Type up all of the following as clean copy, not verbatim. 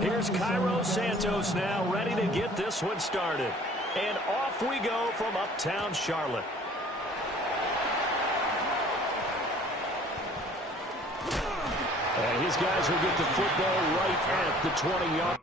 Here's Cairo Santos now, ready to get this one started. And off we go from uptown Charlotte. And his guys will get the football right at the 20-yard.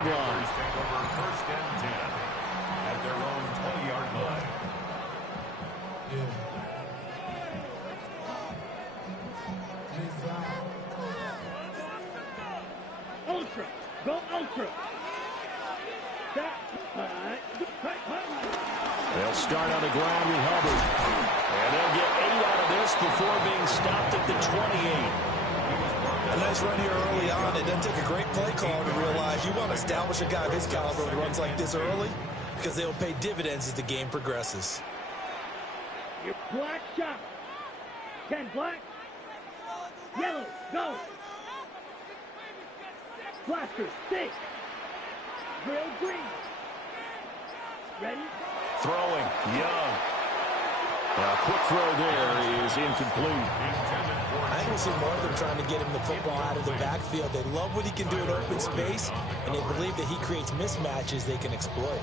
Line. Take over first and 10 at their own 20-yard line. Ultra. Go ultra. They'll start on the ground with Hubbard. And they'll get 8 out of this before being stopped at the 28. A nice run here early on. It doesn't take a great play call to realize you want to establish a guy of his caliber with runs like this early because they will pay dividends as the game progresses. Your black shot. 10 black. Yellow. Go. Blaster. Stick. Real green. Ready? Throwing. Young. A quick throw there is incomplete. I think we'll see more of them trying to get him the football out of the backfield. They love what he can do in open space, and they believe that he creates mismatches they can exploit.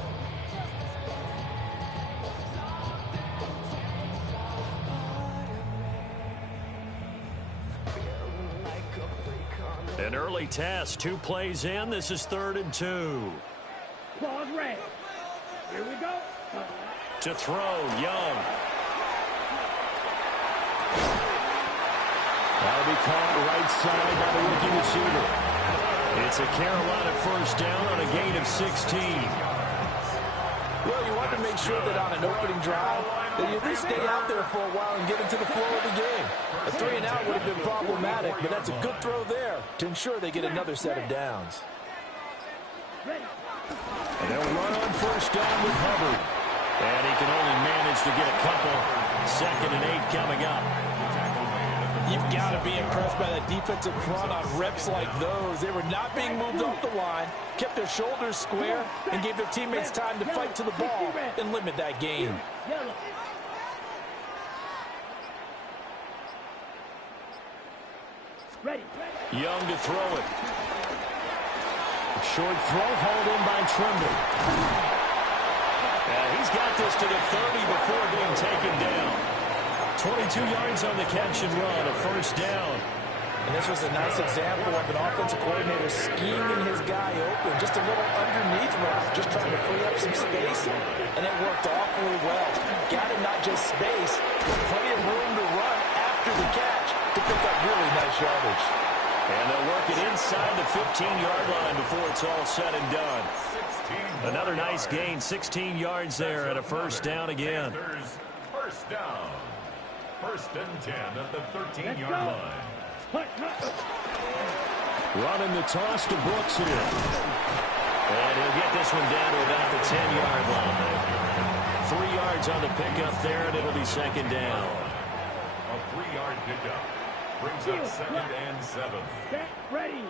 An early test. 2 plays in. This is 3rd and 2. Claws red. Here we go. To throw. Young. That'll be caught right side by the rookie receiver. It's a Carolina first down on a gain of 16. Well, you want to make sure that on an opening drive, that you at least stay out there for a while and get into the flow of the game. A 3-and-out would have been problematic, but that's a good throw there to ensure they get another set of downs. And they'll run on first down with Hubbard. And he can only manage to get a couple. 2nd and 8 coming up. You've got to be impressed by that defensive front on reps like those. They were not being moved off the line, kept their shoulders square, and gave their teammates time to fight to the ball and limit that gain. Ready. Young to throw it. Short throw hauled in by Trimble. And he's got this to the 30 before being taken down. 22 yards on the catch and run, a first down. And this was a nice example of an offensive coordinator scheming his guy open. Just a little underneath route, just trying to free up some space, and it worked awfully well. Got him not just space, but plenty of room to run after the catch to pick up really nice yardage. And they'll work it inside the 15-yard line before it's all said and done. Another nice gain, 16 yards there, and a first down again. First down. First and 10 at the 13-yard line. Running the toss to Brooks here. And he'll get this one down to about the 10-yard line. 3 yards on the pickup there, and it'll be second down. A 3-yard pickup brings up second and 7. Ready.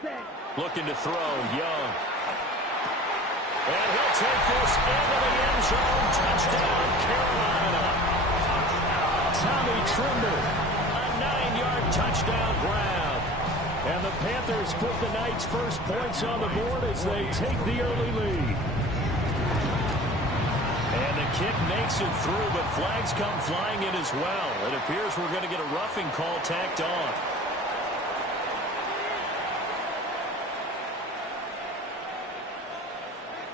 Set. Looking to throw, Young. And he'll take this into the end zone. Touchdown, Carolina. Tommy Trimble, a 9-yard touchdown grab. And the Panthers put the Knights' first points on the board as they take the early lead. And the kick makes it through, but flags come flying in as well. It appears we're going to get a roughing call tacked on.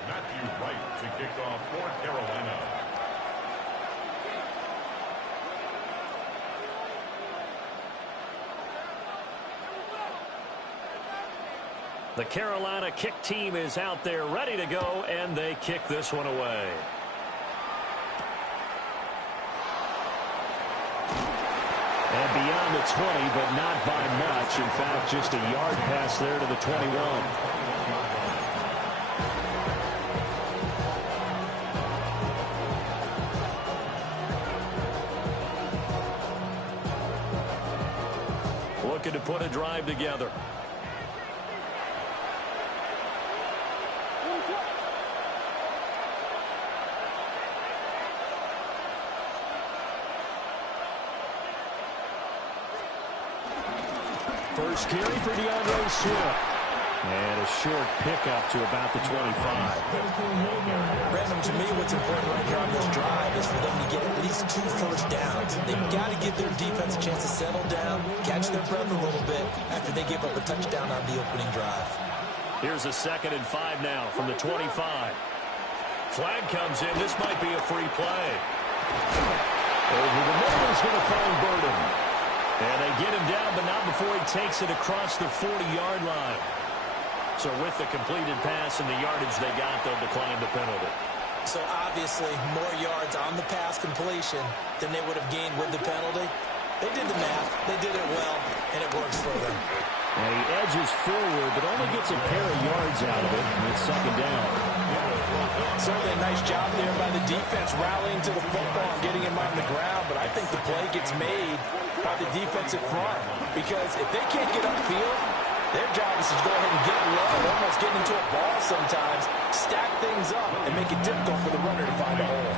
Matthew Wright to kick off for Carolina. The Carolina kick team is out there ready to go, and they kick this one away. And beyond the 20, but not by much. In fact, just a yard pass there to the 21. Looking to put a drive together. First carry for DeAndre Swift. And a short pickup to about the 25. Random, to me, what's important right here on this drive is for them to get at least 2 first downs. They've got to give their defense a chance to settle down, catch their breath a little bit after they give up a touchdown on the opening drive. Here's a 2nd and 5 now from the 25. Flag comes in. This might be a free play. Over the middle is going to find Burden. And they get him down, but not before he takes it across the 40-yard line. So with the completed pass and the yardage they got, they'll decline the penalty. So obviously more yards on the pass completion than they would have gained with the penalty. They did the math. They did it well, and it works for them. And he edges forward, but only gets a pair of yards out of it, and it's second down. Certainly a nice job there by the defense rallying to the football and getting him on the ground, but I think the play gets made by the defensive front, because if they can't get upfield, their job is to go ahead and get low, almost get into a ball sometimes, stack things up, and make it difficult for the runner to find a hole.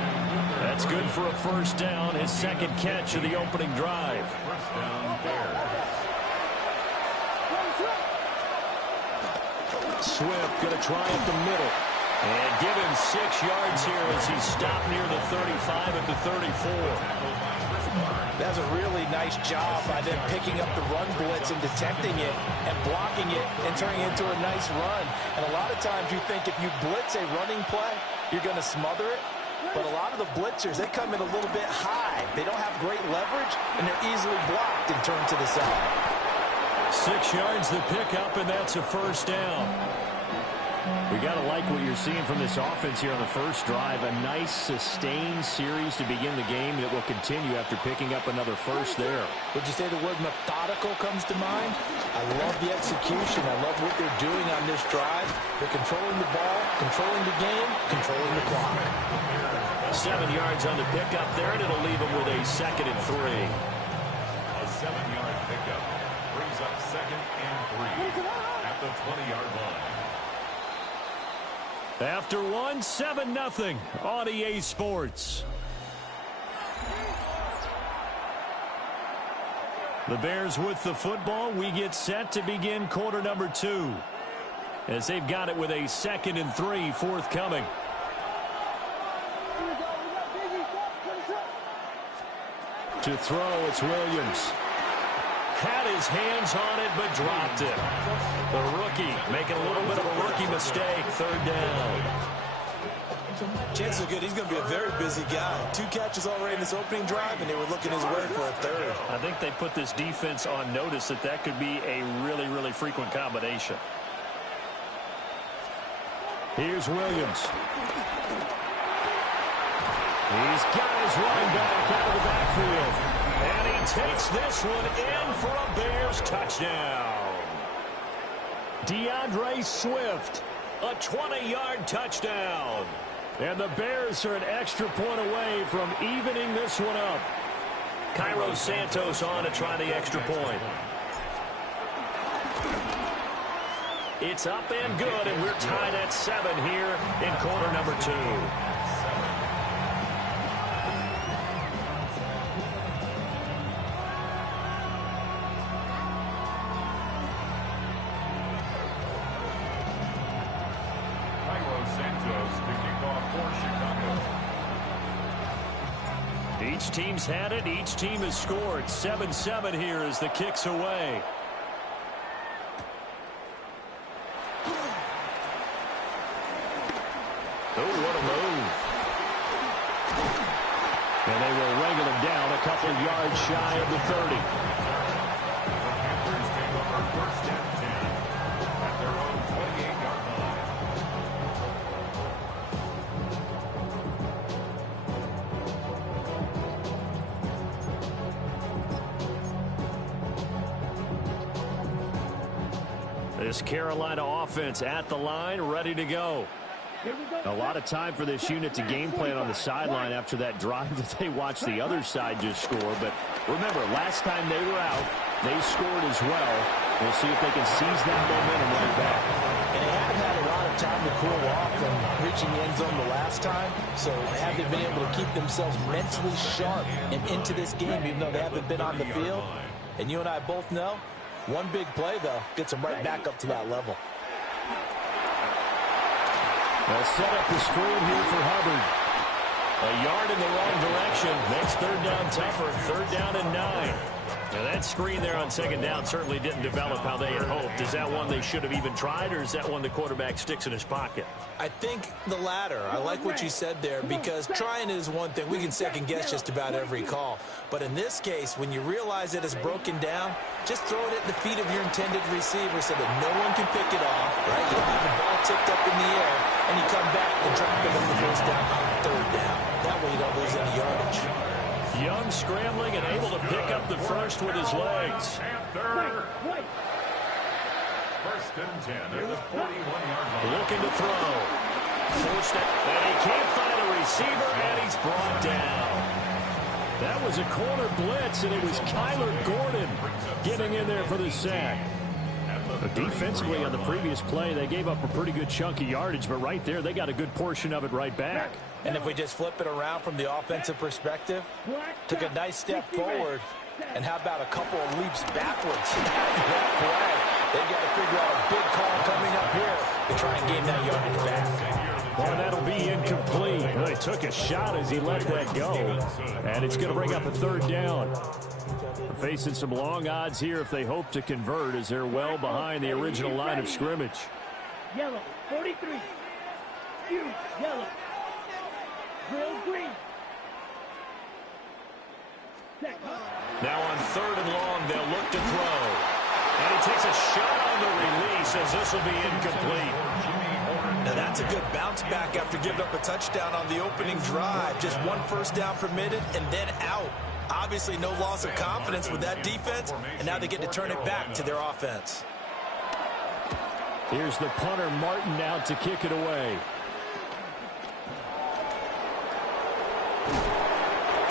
That's good for a first down, his second catch of the opening drive. First down, Bears. Swift going to try up the middle. And give him 6 yards here as he stopped near the 35 at the 34. That's a really nice job by them picking up the run blitz and detecting it and blocking it and turning it into a nice run. And a lot of times you think if you blitz a running play, you're going to smother it. But a lot of the blitzers, they come in a little bit high. They don't have great leverage, and they're easily blocked and turned to the side. 6 yards the pickup, and that's a first down. We got to like what you're seeing from this offense here on the first drive. A nice, sustained series to begin the game that will continue after picking up another first there. Would you say the word methodical comes to mind? I love the execution. I love what they're doing on this drive. They're controlling the ball, controlling the game, controlling the clock. 7 yards on the pickup there, and it'll leave them with a 2nd and 3. A 7-yard pickup brings up 2nd and 3 at the 20-yard line. After one, 7-0 on EA Sports. The Bears with the football. We get set to begin quarter number 2. As they've got it with a 2nd and 3 forthcoming. To throw, it's Williams. Had his hands on it, but dropped it. The rookie making a little bit of a rookie mistake. 3rd down. Chances are good he's going to be a very busy guy. 2 catches already in this opening drive, and they were looking his way for a 3rd. I think they put this defense on notice that that could be a really, really frequent combination. Here's Williams. He's got his running back out of the backfield. And he takes this one in for a Bears touchdown. DeAndre Swift, a 20-yard touchdown. And the Bears are an extra point away from evening this one up. Cairo Santos on to try the extra point. It's up and good, and we're tied at 7 here in quarter number 2. Cairo Santos to kick off for Chicago. Each team's had it. Each team has scored. 7-7 here as the kick's away. Oh, what a move. And they will wrangle him down a couple yards shy of the 30. The Panthers take over 1st and 10 at their own 28-yard line. This Carolina offense at the line, ready to go. A lot of time for this unit to game plan on the sideline after that drive that they watched the other side just score. But remember, last time they were out, they scored as well. We'll see if they can seize that momentum right back. And they haven't had a lot of time to cool off from reaching the end zone the last time. So have they been able to keep themselves mentally sharp and into this game, even though they haven't been on the field? And you and I both know, one big play, though, gets them right back up to that level. They'll set up the screen here for Hubbard. A yard in the wrong direction. Makes 3rd down tougher. 3rd down and 9. Now that screen there on 2nd down certainly didn't develop how they had hoped. Is that one they should have even tried, or is that one the quarterback sticks in his pocket? I think the latter. I like what you said there, because trying is one thing. We can second guess just about every call. But in this case, when you realize that it's broken down, just throw it at the feet of your intended receiver so that no one can pick it off, right? You don't have the ball tipped up in the air, and you come back and drop it on the 1st down on 3rd down. That way you don't lose any yardage. Young scrambling and able to pick up the first with his legs. Panther. 1st and 10 at the 41-yard line. Looking to throw. Forced it, and he can't find a receiver, and he's brought down. That was a corner blitz, and it was Kyler Gordon getting in there for the sack. But defensively on the previous play, they gave up a pretty good chunk of yardage, but right there, they got a good portion of it right back. And if we just flip it around from the offensive perspective, took a nice step forward, and how about a couple of leaps backwards after that play? They've got to figure out a big call coming up here to try and gain that yardage back. Well, that'll be incomplete. Well, he took a shot as he let that go, and it's going to bring up a 3rd down. They're facing some long odds here if they hope to convert, as they're well behind the original line of scrimmage. Yellow, 43. You, yellow. Drill green. Now on 3rd and long, they'll look to throw. And he takes a shot on the release as this will be incomplete. Now that's a good bounce back after giving up a touchdown on the opening drive. Just 1 first down permitted and then out. Obviously no loss of confidence with that defense, and now they get to turn it back to their offense. Here's the punter, Martin, out to kick it away.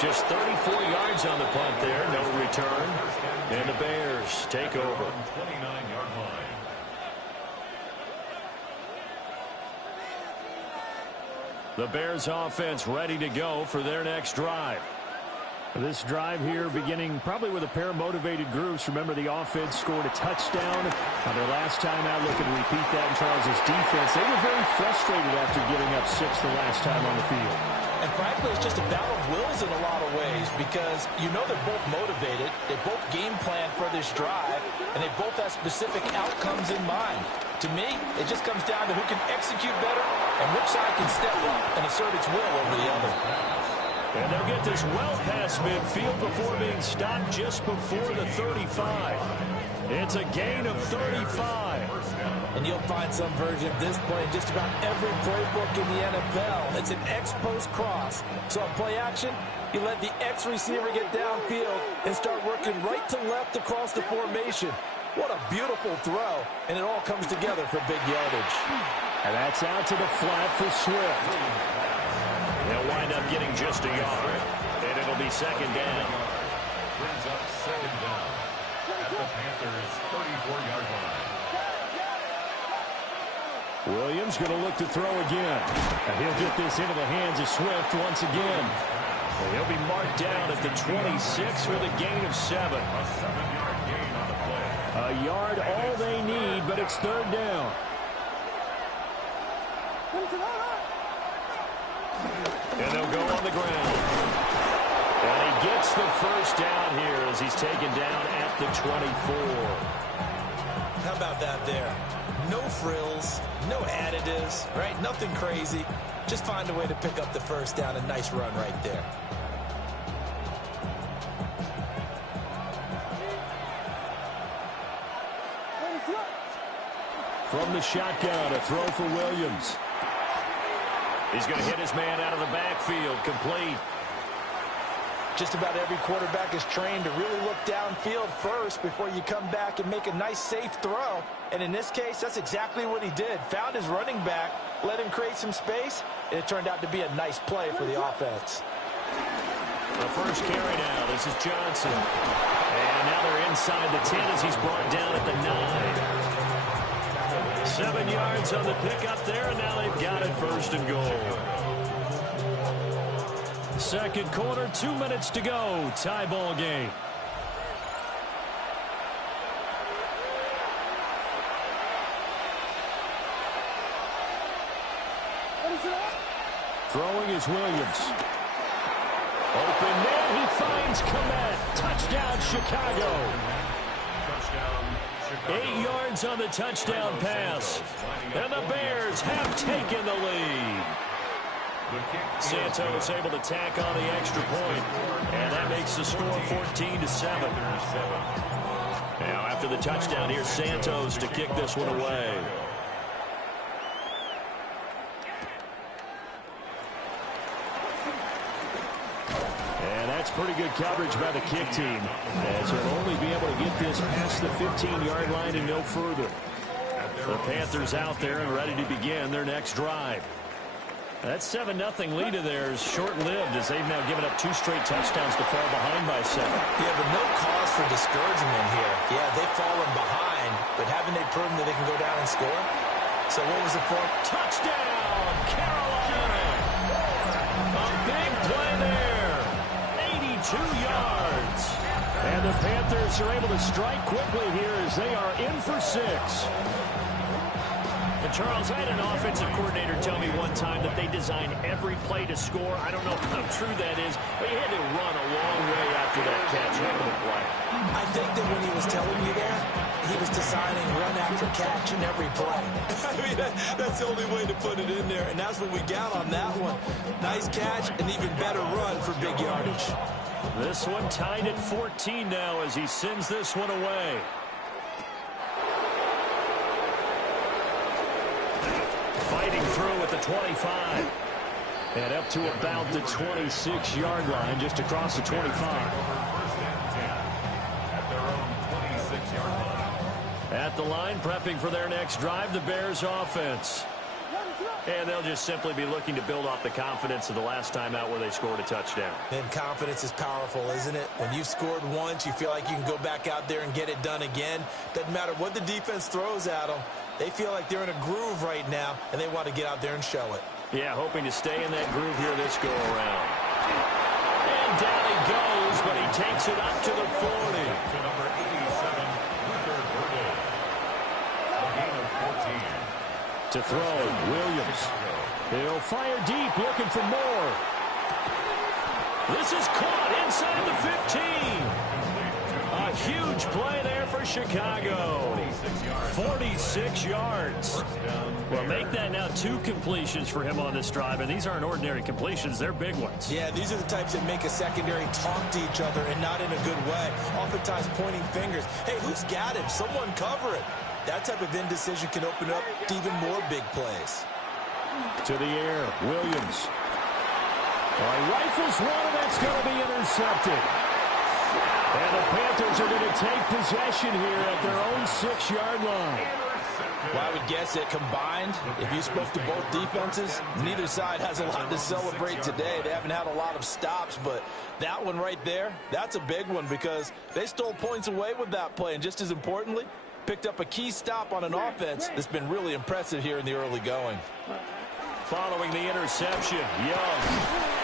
Just 34 yards on the punt there, no return. And the Bears take over. 29-yard line. The Bears offense ready to go for their next drive. This drive here beginning probably with a pair of motivated groups. Remember, the offense scored a touchdown on their last time out. Looking to repeat that in Charles's defense. They were very frustrated after giving up 6 the last time on the field. And frankly, it's just a battle of wills in a lot of ways because you know they're both motivated. They both game plan for this drive, and they both have specific outcomes in mind. To me, it just comes down to who can execute better and which side can step up and assert its will over the other. And they'll get this well past midfield before being stopped just before the 35. It's a gain of 35. And you'll find some version of this play in just about every playbook in the NFL. It's an X-post cross. So on play action, you let the X receiver get downfield and start working right to left across the formation. What a beautiful throw, and it all comes together for big yardage. And that's out to the flat for Swift. They'll wind up getting just a yard, and it'll be second down. Brings up second down at the Panthers' 34-yard line. Williams going to look to throw again. And he'll get this into the hands of Swift once again. And he'll be marked down at the 26 with a gain of 7. A 7-yard gain on the play. A yard all they need, but it's third down. And they'll go on the ground. And he gets the first down here as he's taken down at the 24. How about that there? No frills, no additives, right? Nothing crazy. Just find a way to pick up the first down. A nice run right there. From the shotgun, a throw for Williams. He's going to hit his man out of the backfield, complete. Just about every quarterback is trained to really look downfield first before you come back and make a nice, safe throw. And in this case, that's exactly what he did. Found his running back, let him create some space, and it turned out to be a nice play for the offense. The first carry now, this is Johnson. And now they're inside the 10 as he's brought down at the 9. 7 yards on the pickup there, and now they've got it first and goal. Second quarter, 2 minutes to go. Tie ball game. Throwing is Williams. Open man, he finds Komet. Touchdown, Chicago. 8 yards on the touchdown pass. And the Bears have taken the lead. Santos able to tack on the extra point. And that makes the score 14-7. Now after the touchdown, here's Santos to kick this one away. And that's pretty good coverage by the kick team, as they'll only be able to get this past the 15-yard line and no further. The Panthers out there and ready to begin their next drive. That 7-0 lead of theirs short-lived as they've now given up 2 straight touchdowns to fall behind by 7. Yeah, but no cause for discouragement here. Yeah, they've fallen behind, but haven't they proven that they can go down and score? So what was it for? Touchdown, Carolina! A big play there. 82 yards. And the Panthers are able to strike quickly here as they are in for 6. And Charles, I had an offensive coordinator tell me one time that they design every play to score. I don't know how true that is, but he had to run a long way after that catch. Heck of a play. I think that when he was telling me that, he was designing run after catch in every play. I mean, that's the only way to put it in there, and that's what we got on that one. Nice catch, and even better run for big yardage. This one tied at 14 now as he sends this one away. Fighting through at the 25. And up to about the 26-yard line, just across the 25. At their own 26-yard line. At the line, prepping for their next drive, the Bears offense. And they'll just simply be looking to build off the confidence of the last time out where they scored a touchdown. And confidence is powerful, isn't it? When you've scored once, you feel like you can go back out there and get it done again. Doesn't matter what the defense throws at them. They feel like they're in a groove right now, and they want to get out there and show it. Yeah, hoping to stay in that groove here this go-around. And down he goes he takes it up to the 40. To number 87, Luther Burden. A gain of 14. To throw, Williams. He'll fire deep, looking for more. This is caught inside the 15. A huge play there for Chicago. 46 yards. Well, make that now 2 completions for him on this drive, and these aren't ordinary completions. They're big ones. Yeah, these are the types that make a secondary talk to each other and not in a good way. Oftentimes pointing fingers. Hey, who's got him? Someone cover it. That type of indecision can open up to even more big plays. To the air, Williams. Well, he rifles one, and that's going to be intercepted. And the Panthers are going to take possession here at their own 6-yard line. Well, I would guess that combined, if you spoke to both defenses, neither side has a lot to celebrate today. They haven't had a lot of stops, but that one right there, that's a big one because they stole points away with that play. And just as importantly, picked up a key stop on an offense that's been really impressive here in the early going. Following the interception, Young.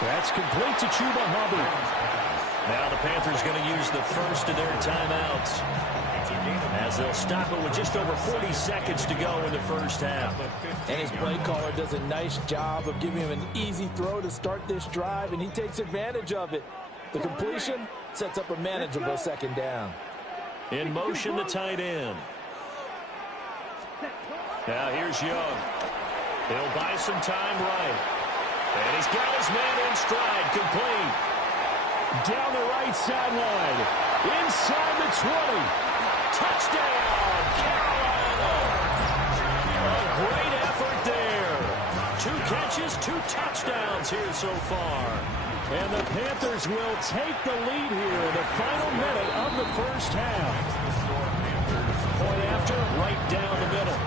That's complete to Chuba Hubbard. Now the Panthers going to use the first of their timeouts as they'll stop it with just over 40 seconds to go in the first half. And his play caller does a nice job of giving him an easy throw to start this drive, and he takes advantage of it. The completion sets up a manageable second down. In motion, the tight end. Now here's Young. He'll buy some time right. And he's got his man in stride, complete. Down the right sideline. Inside the 20. Touchdown, Carolina. A great effort there. 2 catches, 2 touchdowns here so far. And the Panthers will take the lead here in the final minute of the first half. Point after, right down the middle.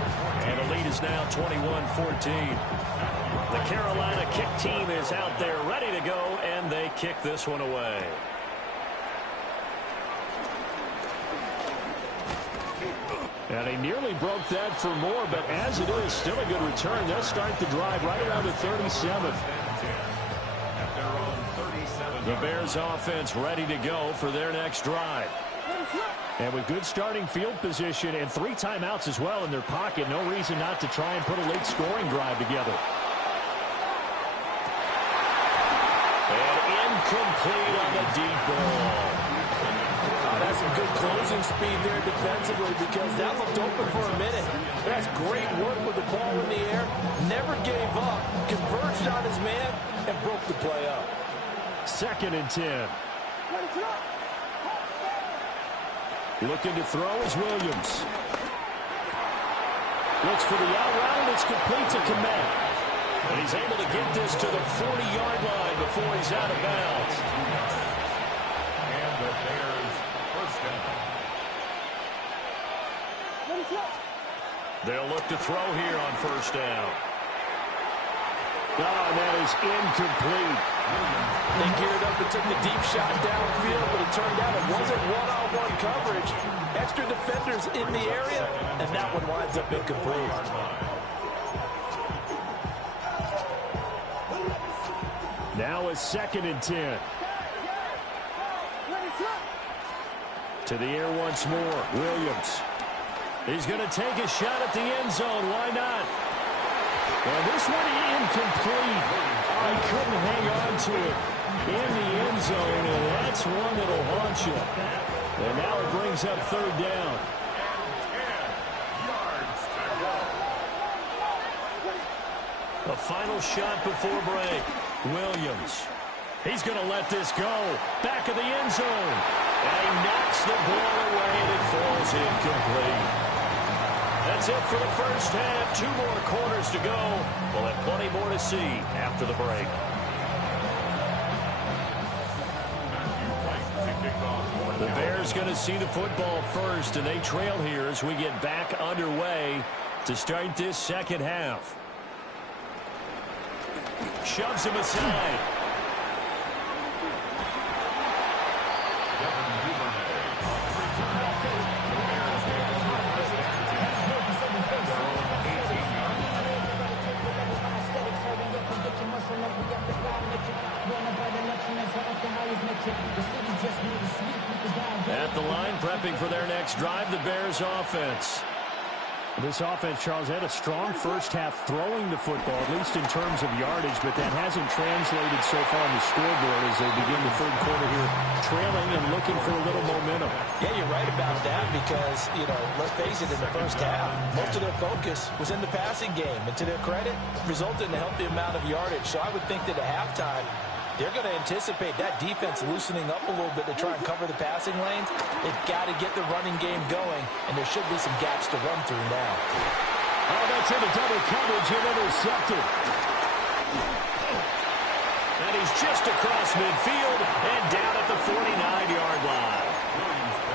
And the lead is now 21-14. The Carolina kick team is out there ready to go, and they kick this one away. And he nearly broke that for more, but as it is, still a good return. They'll start the drive right around the 37. The Bears offense ready to go for their next drive. And with good starting field position and 3 timeouts as well in their pocket, no reason not to try and put a late scoring drive together. And incomplete on the deep ball. That's some good closing speed there defensively because that looked open for a minute. That's great work with the ball in the air. Never gave up. Converged on his man and broke the play up. 2nd and 10. Looking to throw is Williams. Looks for the out route, and it's complete to Kmet. And he's able to get this to the 40-yard line before he's out of bounds. And the Bears first down. They'll look to throw here on first down. Oh, and that is incomplete. They geared up and took the deep shot downfield, but it turned out it wasn't one-on-one coverage. Extra defenders in the area, and that one winds up incomplete. Now a 2nd and 10. To the air once more, Williams. He's going to take a shot at the end zone. Why not? Well, this one incomplete. I couldn't hang on to it in the end zone, and that's one that'll haunt you. And now it brings up 3rd down. A final shot before break. Williams. He's going to let this go. Back of the end zone. And he knocks the ball away, and it falls incomplete. That's it for the first half. 2 more quarters to go. We'll have plenty more to see after the break. The Bears going to see the football first, and they trail here as we get back underway to start this second half. Shoves him aside. The city just moved the line, prepping for their next drive, the Bears offense. This offense, Charles, had a strong first half throwing the football, at least in terms of yardage, but that hasn't translated so far on the scoreboard as they begin the third quarter here, trailing and looking for a little momentum. Yeah, you're right about that because, let's face it, in the first half, most of their focus was in the passing game. And to their credit, resulted in a healthy amount of yardage. So I would think that at halftime, they're going to anticipate that defense loosening up a little bit to try and cover the passing lanes. They've got to get the running game going, and there should be some gaps to run through now. Oh, that's into double coverage and intercepted. And he's just across midfield and down at the 49-yard line.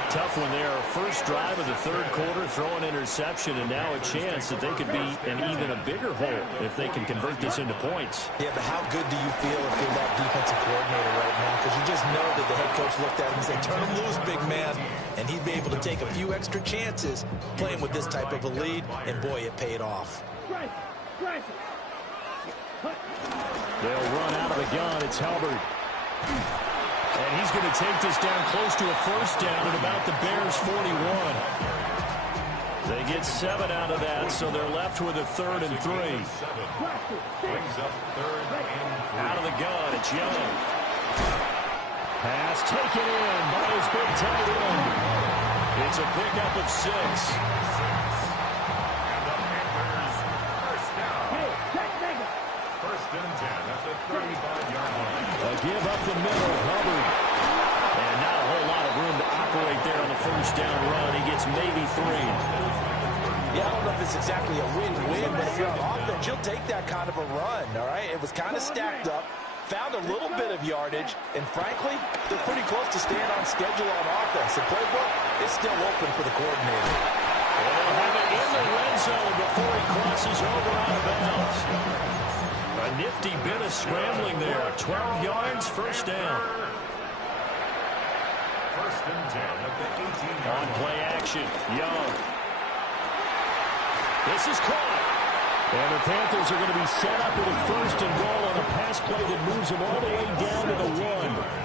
Tough one there. First drive of the third quarter, throw an interception, and now a chance that they could be in even a bigger hole if they can convert this into points. Yeah, but how good do you feel if you're that defensive coordinator right now? Because you just know that the head coach looked at him and said, turn him loose, big man. And he'd be able to take a few extra chances playing with this type of a lead, and boy, it paid off. They'll run out of the gun. It's Halbert. And he's going to take this down close to a first down at about the Bears' 41. They get 7 out of that, so they're left with a 3rd and 3. Brings up 3rd and 3. Out of the gun, it's Young. Pass taken in by his big tight end. It's a pickup of 6. And the Panthers first down. First and 10 at the 35-yard line. A give up the middle, Hubbard. And not a whole lot of room to operate there on the first down run. He gets maybe 3. Yeah, I don't know if it's exactly a win-win, but if you're on offense, you'll take that kind of a run, all right? It was kind of stacked up, found a little bit of yardage, and frankly, they're pretty close to staying on schedule on offense. The playbook is still open for the coordinator. And they'll have it in the red zone before he crosses over out of bounds. A nifty bit of scrambling there. 12 yards, first down. First and 10 at the 18-yard On line. play action, Young. This is caught. And the Panthers are going to be set up with a first and goal on a pass play that moves them all the way down to the 1.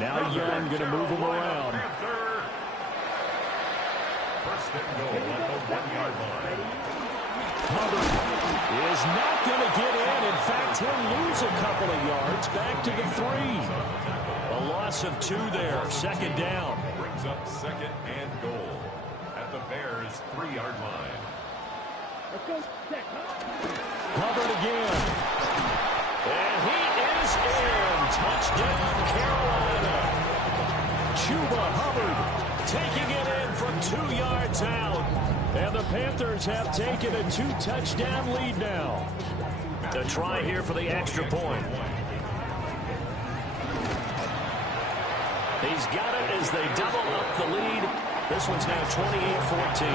Now Young going to move them around. First and goal at the 1-yard line. Hubbard is not going to get in. In fact, he'll lose a couple of yards back to the 3. A loss of 2 there, second down. Brings up 2nd and goal at the Bears' 3-yard line. Hubbard again. And he is in. Touchdown, Carolina. Chuba Hubbard. Taking it in from 2 yards out. And the Panthers have taken a 2-touchdown lead now. A try here for the extra point. He's got it as they double up the lead. This one's now 28-14.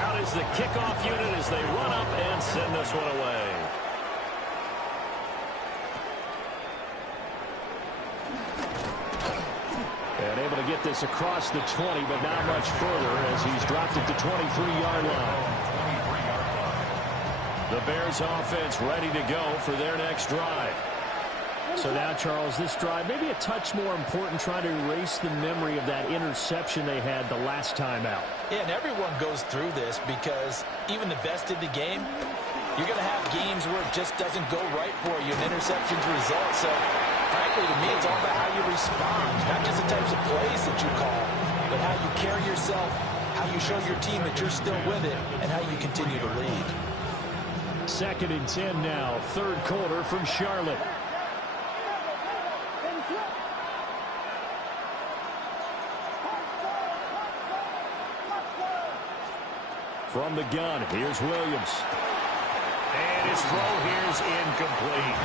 Out is the kickoff unit as they run up and send this one away. And able to get this across the 20, but not much further as he's dropped it to 23-yard line. The Bears offense ready to go for their next drive. So now, Charles, this drive maybe a touch more important, trying to erase the memory of that interception they had the last time out. Yeah, and everyone goes through this because even the best in the game, you're going to have games where it just doesn't go right for you, and interceptions result. So, frankly, to me, it's all about how you respond, not just the types of plays that you call, but how you carry yourself, how you show your team that you're still with it, and how you continue to lead. 2nd and 10 now, third quarter from Charlotte. From the gun, here's Williams. And his throw here's incomplete.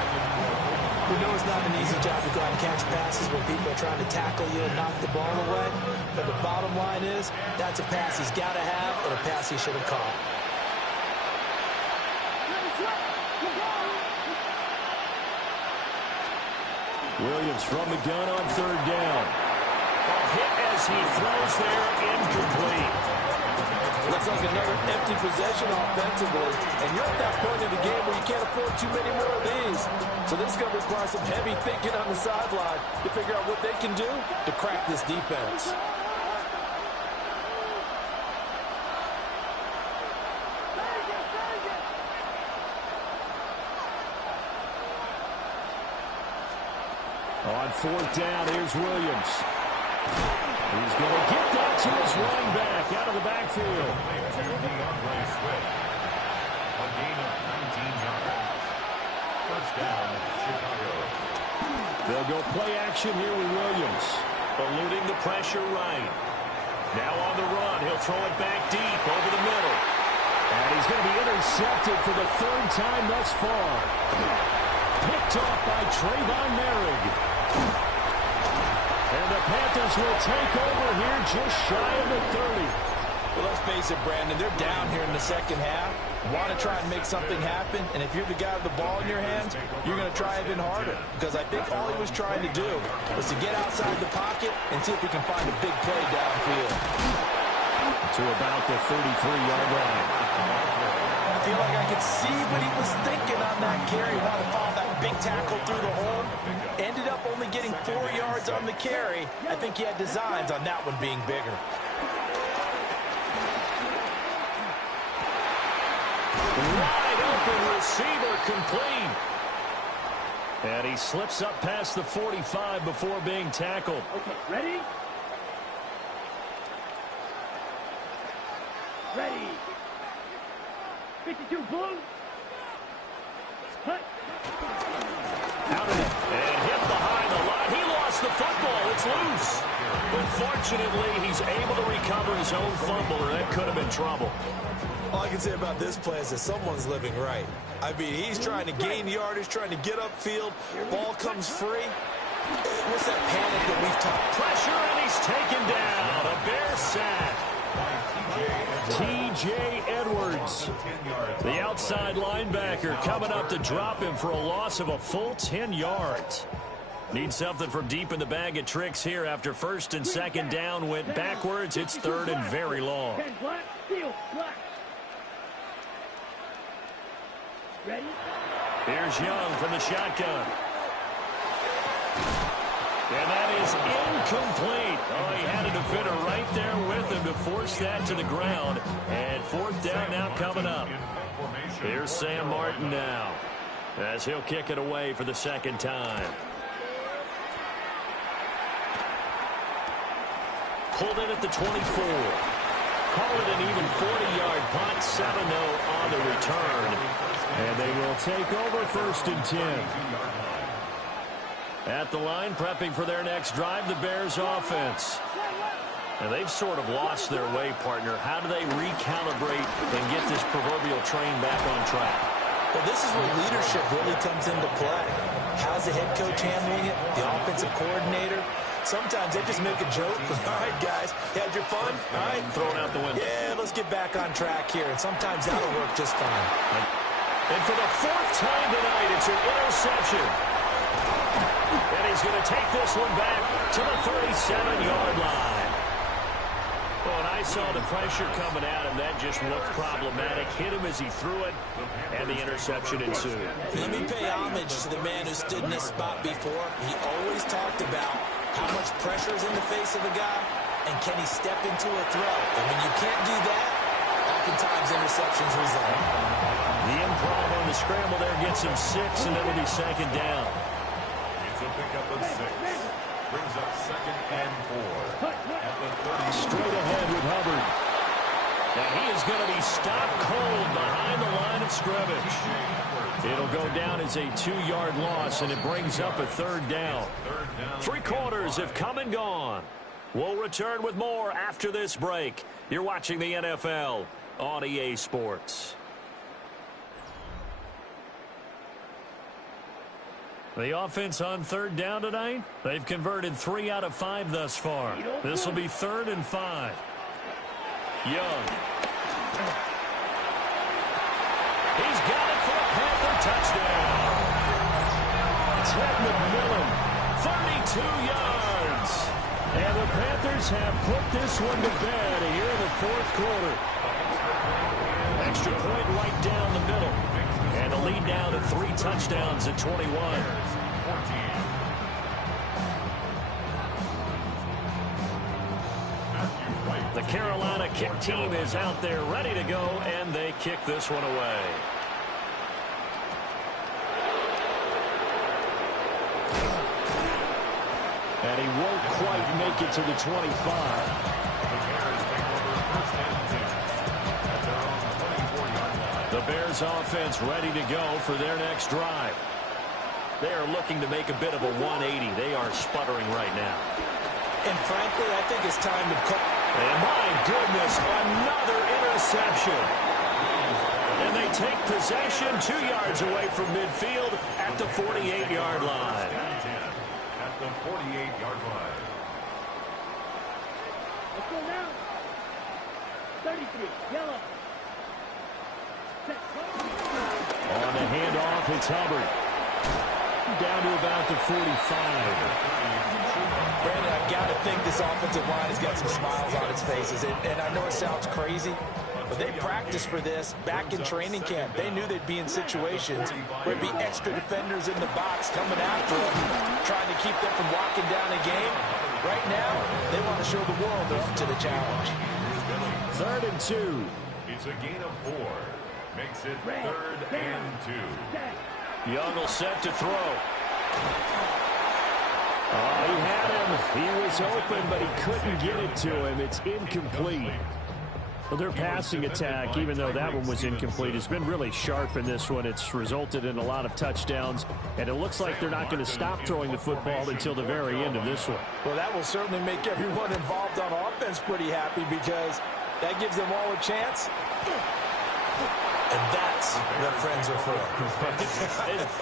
We know it's not an easy job to go out and catch passes when people are trying to tackle you and knock the ball away. But the bottom line is, that's a pass he's got to have and a pass he should have caught. Williams from the gun on third down. Hit as he throws there, incomplete. Looks like another empty possession offensively, and you're at that point in the game where you can't afford too many more of these. So this is going to require some heavy thinking on the sideline to figure out what they can do to crack this defense. On fourth down, here's Williams. He's going to get that to his running back out of the backfield. A gain of 19 yards. First down, Chicago. They'll go play action here with Williams. Eluding the pressure right. Now on the run, he'll throw it back deep over the middle. And he's going to be intercepted for the third time thus far. Picked off by Trayvon Merrick. And the Panthers will take over here just shy of the 30. Well, let's face it, Brandon, they're down here in the second half. Want to try and make something happen, and if you're the guy with the ball in your hands, you're going to try even harder. Because I think all he was trying to do was to get outside the pocket and see if he can find a big play downfield. To about the 33-yard line. I feel like I could see what he was thinking on that carry. Wanted to follow that big tackle through the hole. Ended up only getting 4 yards on the carry. I think he had designs on that one being bigger. Wide open receiver complete. And he slips up past the 45 before being tackled. Okay, ready? Ready. 52 blue. Cut. Out of it. And hit behind the line. He lost the football. It's loose. But fortunately, he's able to recover his own fumble, or that could have been trouble. All I can say about this play is that someone's living right. I mean, he's trying to gain yardage, trying to get upfield. Ball comes free. What's that panic that we've talked? Pressure, and he's taken down. A Bear sack. T.J. Edwards, the outside linebacker, coming up to drop him for a loss of a full 10 yards. Need something from deep in the bag of tricks here after first and second down went backwards. It's third and very long. Ready? Here's Young from the shotgun. And that is incomplete. Oh, he had a defender right there with him to force that to the ground. And fourth down now coming up. Here's Sam Martin now, as he'll kick it away for the second time. Pulled in at the 24. Call it an even 40-yard punt, 7-0 on the return. And they will take over first and 10. At the line, prepping for their next drive, the Bears offense. And they've sort of lost their way, partner. How do they recalibrate and get this proverbial train back on track? Well, this is where leadership really comes into play. How's the head coach handling it? The offensive coordinator? Sometimes they just make a joke. All right, guys, you had your fun? All right. Throw it out the window. Yeah, let's get back on track here. And sometimes that'll work just fine. And for the fourth time tonight, it's an interception. And he's going to take this one back to the 37-yard line. Well, and I saw the pressure coming at him. That just looked problematic. Hit him as he threw it, and the interception ensued. Let me pay homage to the man who stood in this spot before. He always talked about how much pressure is in the face of a guy, and can he step into a throw. And when you can't do that, oftentimes interceptions result. The improv on the scramble there gets him 6, and it'll be second down. It's a pickup of 6. Brings up second and 4. At the 30. Straight ahead with Hubbard. And he is going to be stopped cold behind the line of scrimmage. It'll go down as a 2-yard loss, and it brings up a third down. 3 quarters have come and gone. We'll return with more after this break. You're watching the NFL on EA Sports. The offense on third down tonight, they've converted 3 out of 5 thus far. This will be 3rd and 5. Young. He's got it for a Panther touchdown. Ted McMillan, 32 yards. And the Bears have put this one to bed here in the fourth quarter. Extra point right down the middle. And the lead down to 3 touchdowns at 21. The Carolina kick team is out there ready to go, and they kick this one away. And he won't quite make it to the 25. The Bears offense ready to go for their next drive. They are looking to make a bit of a 180. They are sputtering right now. And frankly, I think it's time to call. And my goodness, another interception. And they take possession 2 yards away from midfield at the 48-yard line. At the 48-yard line. Let's go now. 33, yellow. On the handoff, it's Hubbard. Down to about the 45. Brandon, I've got to think this offensive line has got some smiles on its faces. And I know it sounds crazy, but they practiced for this back in training camp. They knew they'd be in situations where there'd be extra defenders in the box coming after them, trying to keep them from walking down a game. Right now, they want to show the world they're up to the challenge. 3rd and 2. It's a gain of 4. Makes it 3rd and 2. Young will set to throw. Oh, he had him. He was open, but he couldn't get it to him. It's incomplete. Well, their passing attack, even though that one was incomplete, has been really sharp in this one. It's resulted in a lot of touchdowns, and it looks like they're not going to stop throwing the football until the very end of this one. Well, that will certainly make everyone involved on offense pretty happy because that gives them all a chance. And that's what friends are for.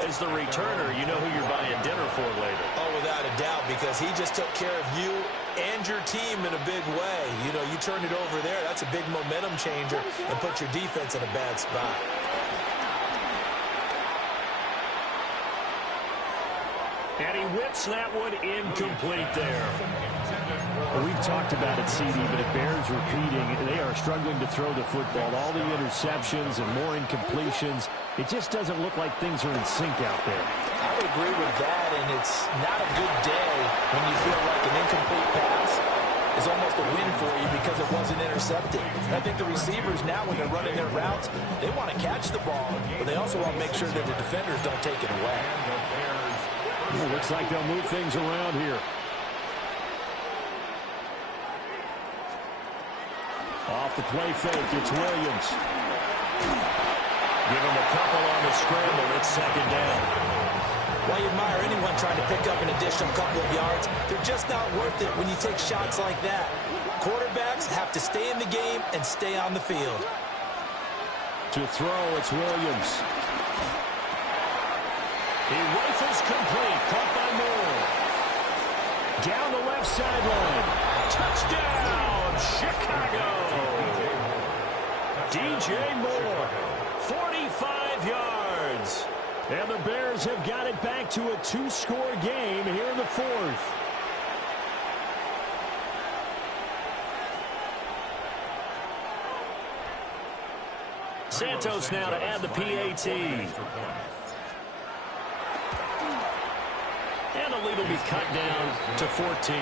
As the returner, you know who you're buying dinner for later. Oh, without a doubt, because he just took care of you and your team in a big way. You know, you turned it over there. That's a big momentum changer and put your defense in a bad spot. And he whips that one incomplete there. Well, we've talked about it, CD, but it bears repeating. They are struggling to throw the football. All the interceptions and more incompletions. It just doesn't look like things are in sync out there. I would agree with that, and it's not a good day when you feel like an incomplete pass is almost a win for you because it wasn't intercepted. I think the receivers now, when they're running their routes, they want to catch the ball, but they also want to make sure that the defenders don't take it away. Well, looks like they'll move things around here. Off the play fake, it's Williams. Give him a couple on the scramble. It's 2nd down. While you admire anyone trying to pick up an additional couple of yards, they're just not worth it when you take shots like that. Quarterbacks have to stay in the game and stay on the field. To throw, it's Williams. He rifles complete. Caught by Moore. Down the left sideline. Touchdown, Chicago. DJ Moore, 45 yards. And the Bears have got it back to a 2-score game here in the 4th. Santos now to add the PAT. And the lead will be cut down to 14.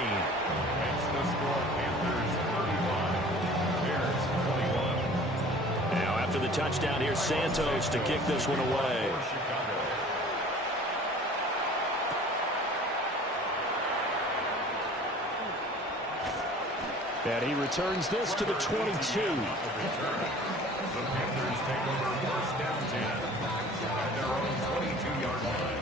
Now after the touchdown, here's Santos to kick this one away. And he returns this to the 22. The Panthers take over 1st down 10 at their own 22-yard line.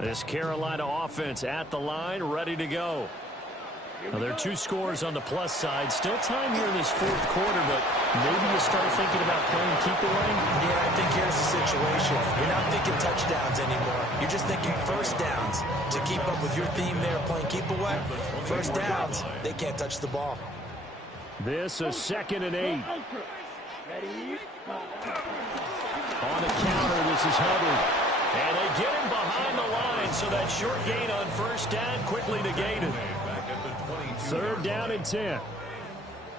This Carolina offense at the line, ready to go. Now, there are 2 scores on the plus side. Still time here in this 4th quarter, but maybe you start thinking about playing keep away. Yeah, I think here's the situation. You're not thinking touchdowns anymore. You're just thinking 1st downs. To keep up with your theme there, playing keep away, 1st downs, they can't touch the ball. This is 2nd and 8. Ready? On the counter, this is Hubbard. And they get him behind the line, so that short gain on first down quickly negated. Back at the 22. Third down and 10.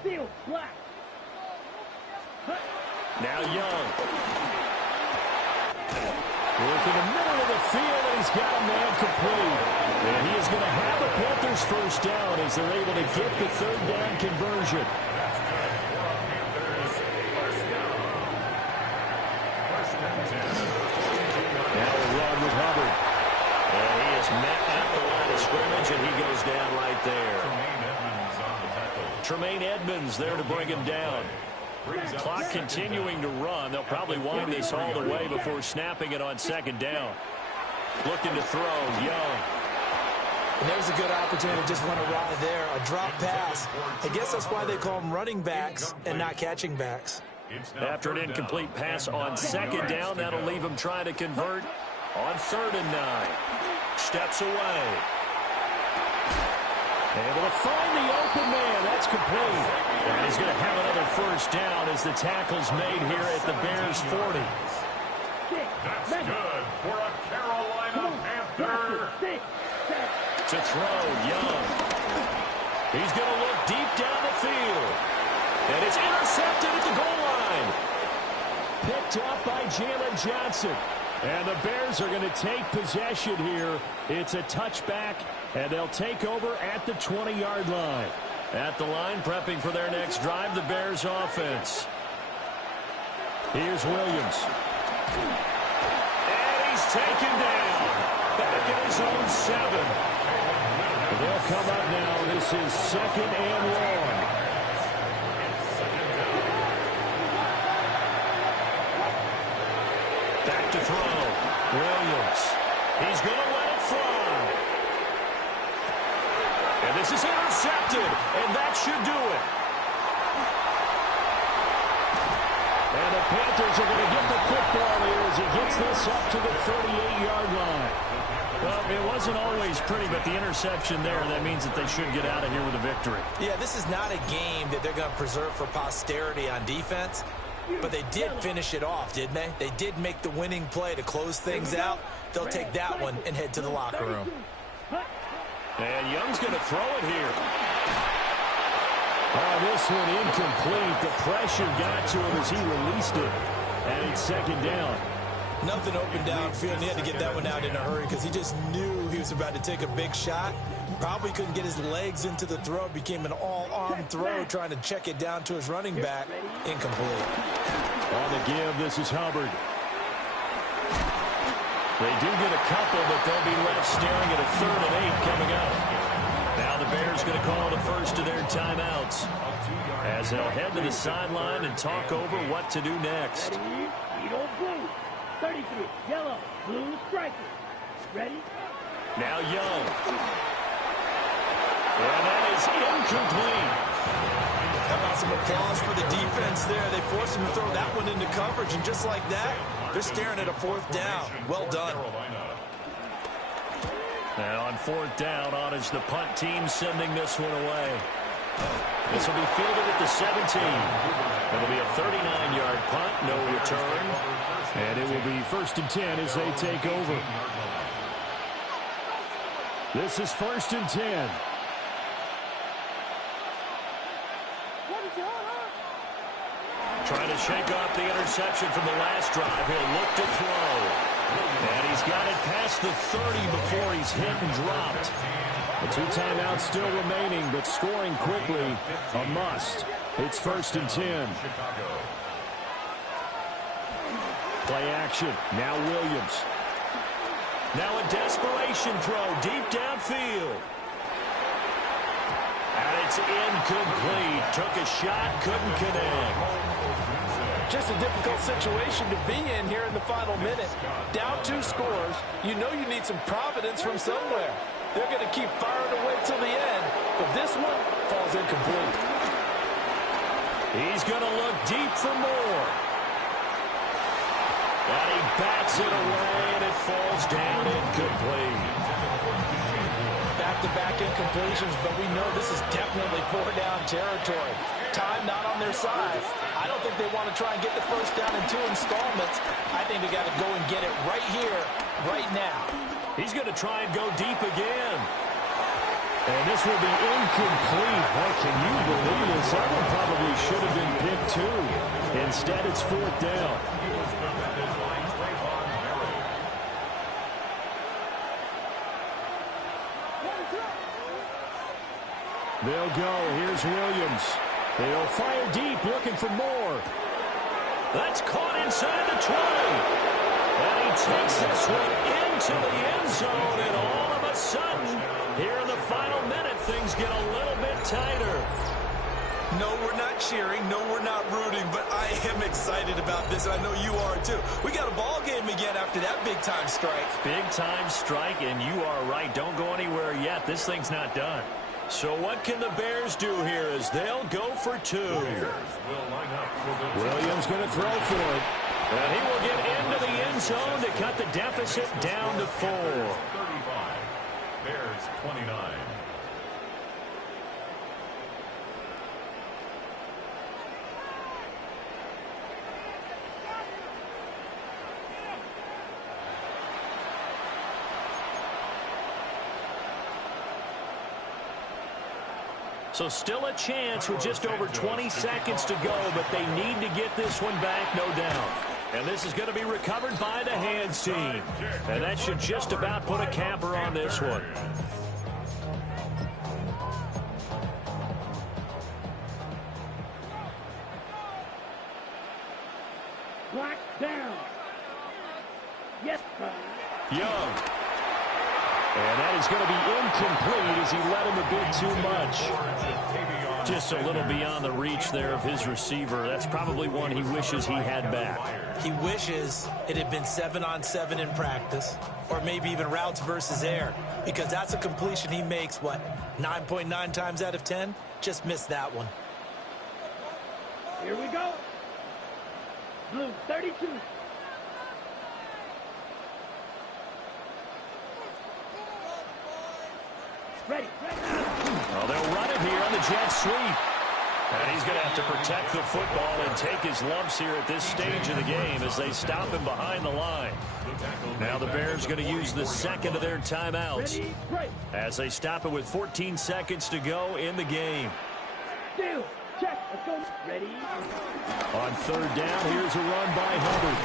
Field, black. Now Young. Work in the middle of the field, and he's got a man complete. And he is going to have the Panthers first down as they're able to get the third down conversion. That's good for our Panthers. First down. First and 10. Now a run with Hubbard. And he is met at the line of scrimmage, and he goes down right there. Tremaine Edmonds on the tackle. Tremaine Edmonds there to bring him down. Clock continuing to run. They'll probably wind this all the way before snapping it on second down. Looking to throw, Young. And there's a good opportunity to just run a ride there, a drop pass. I guess that's why they call them running backs and not catching backs. After an incomplete pass on second down, that'll leave him trying to convert on 3rd and 9. Steps away. Able to find the open man. That's complete. And he's going to have another first down as the tackle's made here at the Bears' 40. That's good for a Carolina Panther. To throw, Young. He's going to look deep down the field. And it's intercepted at the goal line. Picked up by Jalen Johnson. And the Bears are going to take possession here. It's a touchback, and they'll take over at the 20-yard line. At the line, prepping for their next drive, the Bears offense. Here's Williams. And he's taken down. Back at his own 7. They'll come up now. This is 2nd and long. Back to throw. Williams. He's going to let it fly. And this is intercepted. And that should do it. And the Panthers are going to get the football here as he gets this up to the 38-yard line. Well, it wasn't always pretty, but the interception there, that means that they should get out of here with a victory. Yeah, this is not a game that they're going to preserve for posterity on defense. But they did finish it off, didn't they? They did make the winning play to close things out. They'll take that one and head to the locker room. And Young's going to throw it here. Oh, this one incomplete. The pressure got to him as he released it. And it's 2nd down. Nothing open downfield, and he had to get that one out in a hurry because he just knew he was about to take a big shot. Probably couldn't get his legs into the throw. Became an all-arm throw trying to check it down to his running back. Incomplete. On the give, this is Hubbard. They do get a couple, but they'll be left staring at a 3rd and 8 coming up. Now the Bears going to call the first of their timeouts as they'll head to the sideline and talk over what to do next. Ready, blue, 33, yellow, blue striker. Ready? Now Young. And that is incomplete. How about some applause for the defense there? They forced him to throw that one into coverage, and just like that, they're staring at a 4th down. Well done. And on 4th down, on is the punt team sending this one away. This will be fielded at the 17. It'll be a 39-yard punt, no return. And it will be 1st and 10 as they take over. This is 1st and 10. Trying to shake off the interception from the last drive. He'll look to throw. And he's got it past the 30 before he's hit and dropped. The 2 timeouts still remaining, but scoring quickly, a must. It's 1st and 10. Play action. Now Williams. Now a desperation throw deep downfield. And it's incomplete. Took a shot, couldn't connect. Just a difficult situation to be in here in the final minute. Down 2 scores. You know you need some providence from somewhere. They're going to keep firing away till the end, but this one falls incomplete. He's going to look deep for more. And he bats it away, and it falls down incomplete. Back-to-back incompletions, but we know this is definitely 4-down territory. time not on their side. I don't think they want to try and get the first down in 2 installments. I think they got to go and get it right here, right now. He's going to try and go deep again. And this will be incomplete. Boy, can you believe this? That one probably should have been picked too. Instead, it's 4th down. They'll go. Here's Williams. They'll fire deep, looking for more. That's caught inside the 20. And he takes this one into the end zone. And all of a sudden, here in the final minute, things get a little bit tighter. No, we're not cheering. No, we're not rooting. But I am excited about this, and I know you are too. We got a ball game again after that big-time strike. Big-time strike, and you are right. Don't go anywhere yet. This thing's not done. So what can the Bears do here as they'll go for 2? Williams going to throw for it. And he will get into the end zone to cut the deficit down to 4. 35. Bears 29. So still a chance with just over 20 seconds to go, but they need to get this one back, no doubt. And this is going to be recovered by the hands team. And that should just about put a capper on this one. Black down. Yes, sir. Young. And that is going to be incomplete as he led him a bit too much. Just a little beyond the reach there of his receiver. That's probably one he wishes he had back. He wishes it had been 7-on-7 in practice, or maybe even routes versus air, because that's a completion he makes, 9.9 times out of 10? Just missed that one. Here we go. Blue 32. Ready. Well, they'll run it here on the jet sweep. And he's going to have to protect the football and take his lumps here at this stage of the game as they stop him behind the line. Now the Bears going to use the second of their timeouts as they stop it with 14 seconds to go in the game. Steal. Check. Let's go. Ready. On 3rd down, here's a run by Hubbard.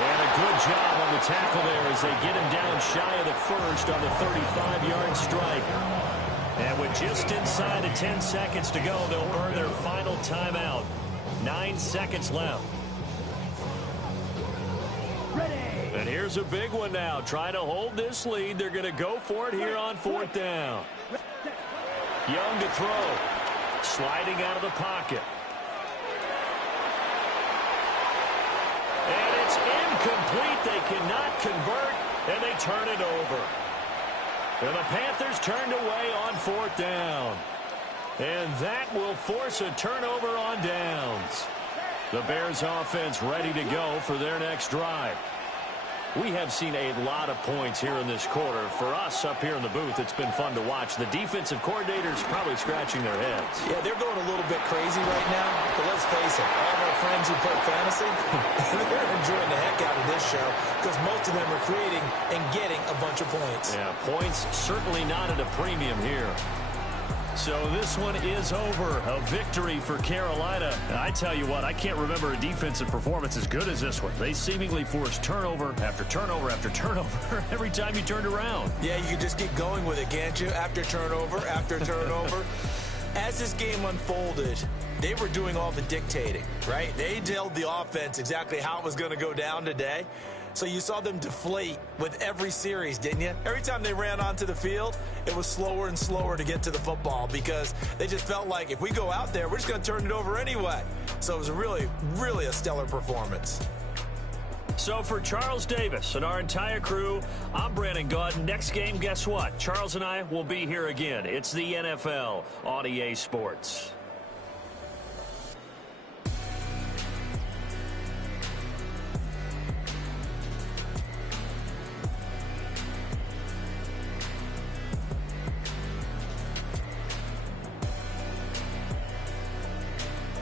And a good job on the tackle there as they get him down shy of the first on the 35-yard strike. And with just inside of 10 seconds to go, they'll burn their final timeout. 9 seconds left. Ready. And here's a big one now. Trying to hold this lead. They're going to go for it here on 4th down. Young to throw. Sliding out of the pocket. And it's incomplete. They cannot convert, and they turn it over. And the Panthers turned away on 4th down. And that will force a turnover on downs. The Bears offense ready to go for their next drive. We have seen a lot of points here in this quarter. For us up here in the booth, it's been fun to watch. The defensive coordinators probably scratching their heads. Yeah, they're going a little bit crazy right now. But let's face it, all of our friends who play fantasy, they're enjoying the heck out of this show because most of them are creating and getting a bunch of points. Yeah, points certainly not at a premium here. So this one is over. A victory for Carolina. And I tell you what, I can't remember a defensive performance as good as this one. They seemingly forced turnover after turnover after turnover every time you turned around. Yeah, you can just keep going with it, can't you? After turnover, after turnover. As this game unfolded, they were doing all the dictating, right? They told the offense exactly how it was going to go down today. So you saw them deflate with every series, didn't you? Every time they ran onto the field, it was slower and slower to get to the football because they just felt like if we go out there, we're just going to turn it over anyway. So it was really, really a stellar performance. So for Charles Davis and our entire crew, I'm Brandon Gaud. Next game, guess what? Charles and I will be here again. It's the NFL on EA Sports.